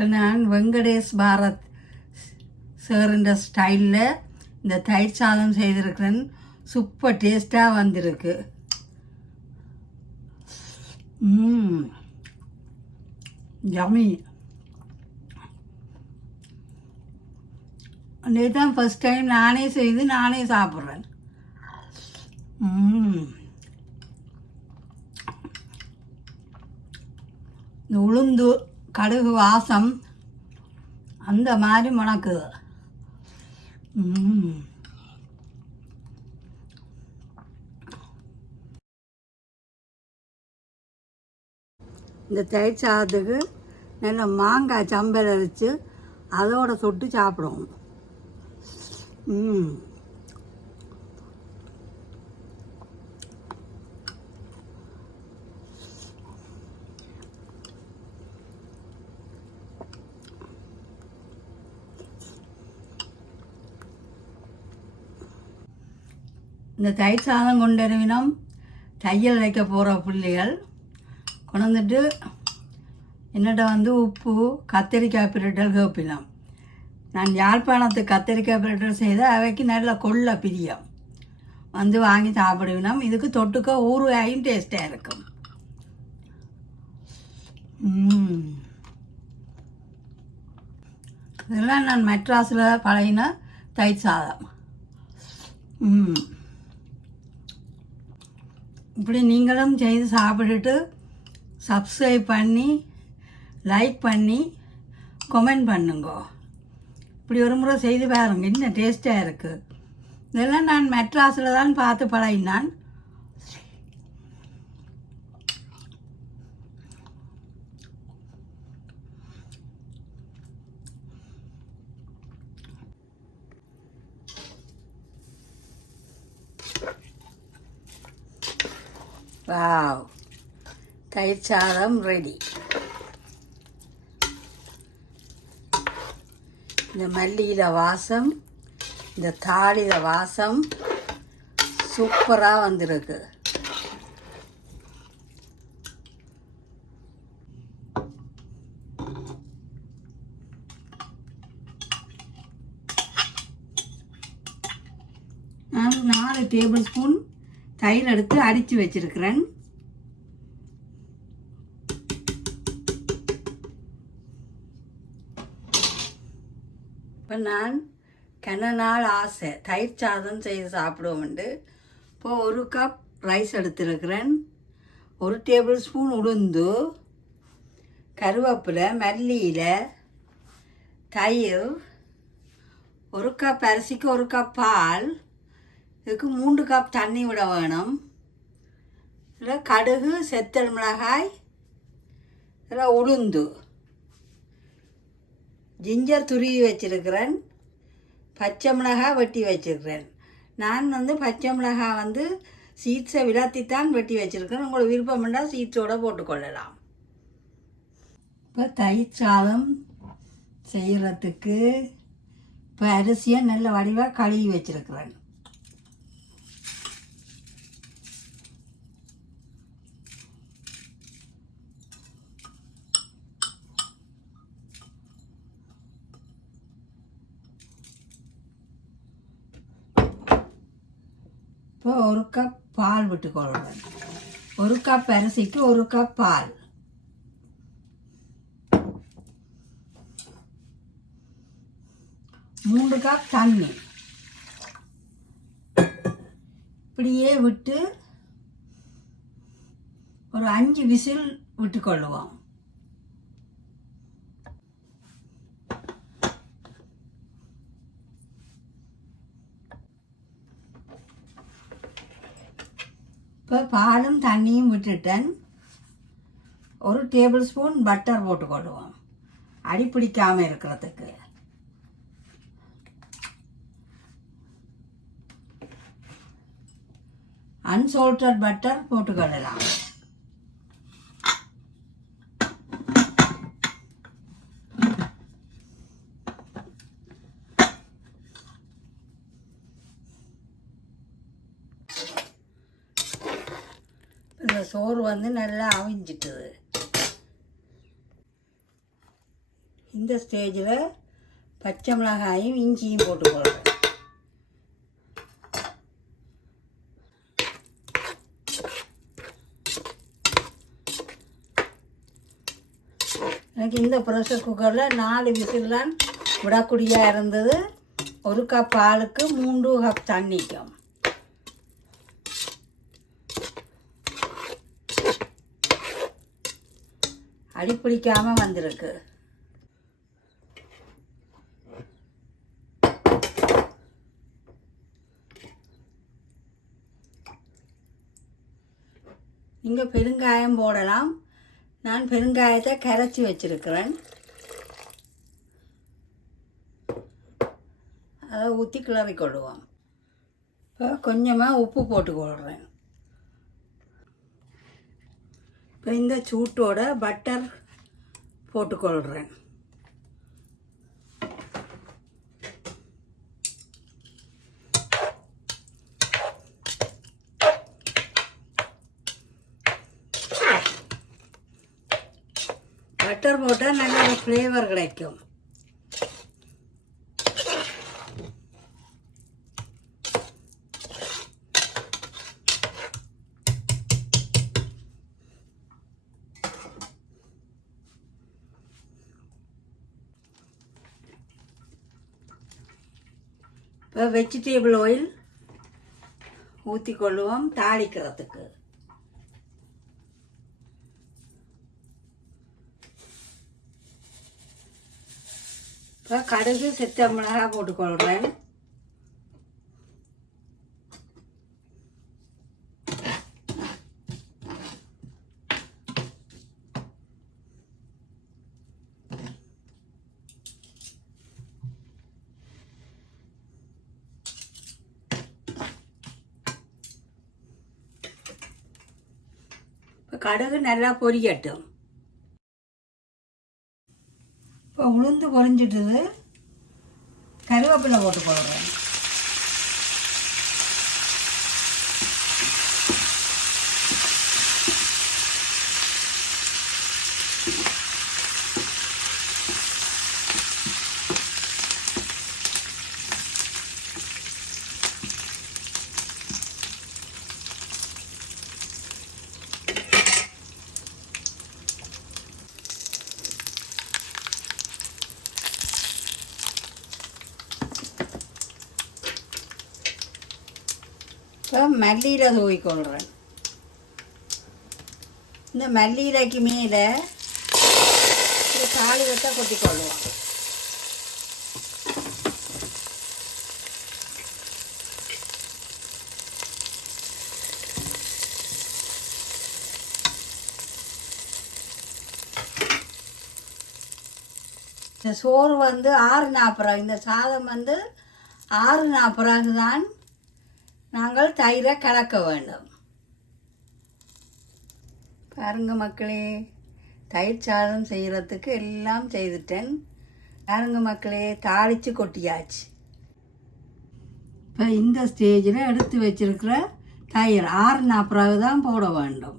இப்போ நான் வெங்கடேஷ் பாரத் சார்ன்ற ஸ்டைலில் இந்த தயிர் சாதம் செய்திருக்கிறேன். சூப்பர் டேஸ்ட்டாக வந்திருக்கு. யம்மி. இதுதான் ஃபஸ்ட் டைம் நானே செய்து நானே சாப்பிட்றேன். இந்த உளுந்து கடுகு வாசம் அந்த மாதிரி மணக்குது. இந்த தயிர் சாதத்துக்கு நல்ல மாங்காய் சம்பல் அரைச்சு அதோட தொட்டு சாப்பிடுவோம். இந்த தயிர் சாதம் கொண்டறிவினம் தையல் வைக்க போகிற பிள்ளைகள் கொண்டுட்டு என்னட்ட வந்து உப்பு கத்திரிக்காய் பிரட்டல் கேட்பினோம். நான் யாழ்ப்பாணத்து கத்திரிக்காய் பிரட்டல் செய்தால் அவைக்கு நல்ல கொள்ள பிரியம் வந்து வாங்கி சாப்பிடுவினோம். இதுக்கு தொட்டுக்க ஊறுகாயும் டேஸ்ட்டாக இருக்கும். இதெல்லாம் நான் மெட்ராஸில் பழகின தயிர் சாதம். இப்படி நீங்களும் செய்து சாப்பிட்டுட்டு சப்ஸ்கிரைப் பண்ணி லைக் பண்ணி கமெண்ட் பண்ணுங்க. இப்படி ஒரு முறை செய்து பாருங்க, இன்னும் டேஸ்ட்டாக இருக்குது. இதெல்லாம் நான் மெட்ராஸில் தான் பார்த்து பழகினான். வாவ், தயிர் சாதம் ரெடி. இந்த மல்லியில வாசம், இந்த தாளியில வாசம் சூப்பராக வந்திருக்கு. நான் 4 டேபிள் ஸ்பூன் தயிர் எடுத்து அடித்து வச்சிருக்கிறேன். இப்போ நான் கன நாள் ஆசை தயிர் சாதம் செய்து சாப்பிடுவோம்ண்டு இப்போ 1 கப் ரைஸ் எடுத்துருக்கிறேன். 1 டேபிள் ஸ்பூன் உளுந்து, கருவேப்பிலை, மல்லியில, தயிர், 1 கப் அரிசிக்கு 1 கப் பால், இதுக்கு 3 கப் தண்ணி விட வேணும். இதில் கடுகு, செத்தல் மிளகாய், இதில் உளுந்து, ஜிஞ்சர் துருவி வச்சுருக்கிறேன், பச்சை மிளகாய் வெட்டி வச்சுருக்கிறேன். நான் வந்து பச்சை மிளகாய் வந்து சீட்ஸை விளாத்தித்தான் வெட்டி வச்சுருக்கிறேன். உங்களுக்கு விருப்பம் பண்ணால் சீட்ஸோடு போட்டுக்கொள்ளலாம். இப்போ தயிர் சாதம் செய்கிறதுக்கு இப்போ அரிசியை நல்ல வடிவாக கழுவி வச்சுருக்கிறேன். இப்போ 1 கப் பால் விட்டுக்கொள்வேன். 1 கப் அரிசிக்கு 1 கப் பால். மூன்று கப் தண்ணி. இப்படியே விட்டு ஒரு 5 விசில் விட்டுக்கொள்ளுவோம். இப்போ பாலும் தண்ணியும் விட்டுட்டேன். 1 டேபிள் ஸ்பூன் பட்டர் போட்டுக்கொள்ளுவோம் அடி பிடிக்காமல் இருக்கிறதுக்கு. அன்சால்ட்டட் பட்டர் போட்டுக்கொள்ளலாம். இந்த சோறு வந்து நல்லா அவிஞ்சிட்டுது. இந்த ஸ்டேஜில் பச்சை மிளகாயும் இஞ்சியும் போட்டுக்கொள்கிறேன். எனக்கு இந்த ப்ரெஷர் குக்கரில் 4 விசில்லாம் விடக்கூடியாக இருந்தது. 1 கப் பாலுக்கு 3 கப் தண்ணிக்கும். அடிப்பிடிக்காமல் வந்திருக்கு. நீங்கள் பெருங்காயம் போடலாம். நான் பெருங்காயத்தை கரைச்சி வச்சிருக்கிறேன். அதை ஊற்றி கிளறி கொள்ளுவோம். இப்போ கொஞ்சமாக உப்பு போட்டுக்கொள்கிறேன். இப்போ இந்த சூட்டோட பட்டர் போட்டுக்கொள்கிறேன். பட்டர் போட்டால் நல்ல ஒரு ஃப்ளேவர் கிடைக்கும். இப்போ வெஜிடபிள் ஆயில் ஊற்றிக்கொள்ளுவோம் தாளிக்கிறதுக்கு. இப்போ கடுகு செத்த மிளகாய் போட்டுக்கொள்கிறேன். இப்போ கடுகு நல்லா பொரியட்டும். இப்போ உளுந்து பொரிஞ்சிட்டுது. கருவேப்பிலை போட்டுக்கொள்கிறேன். இப்போ மல்லியில் தூவிக்கொள்கிறேன். இந்த மல்லியிலைக்கு மேலே இந்த தாளிவத்தை கொட்டிக்கொள்ளுவோம். இந்த சோறு வந்து 6:40. இந்த சாதம் வந்து 6:40 தான் நாங்கள் தயிரை கலக்க வேண்டும். பாருங்க மக்களே, தயிர் சாதம் செய்கிறதுக்கு எல்லாம் செய்துட்டேன். பாருங்க மக்களே, தாளித்து கொட்டியாச்சு. இப்போ இந்த ஸ்டேஜில் எடுத்து வச்சிருக்கிற தயிர் 6:40 தான் போட வேண்டும்.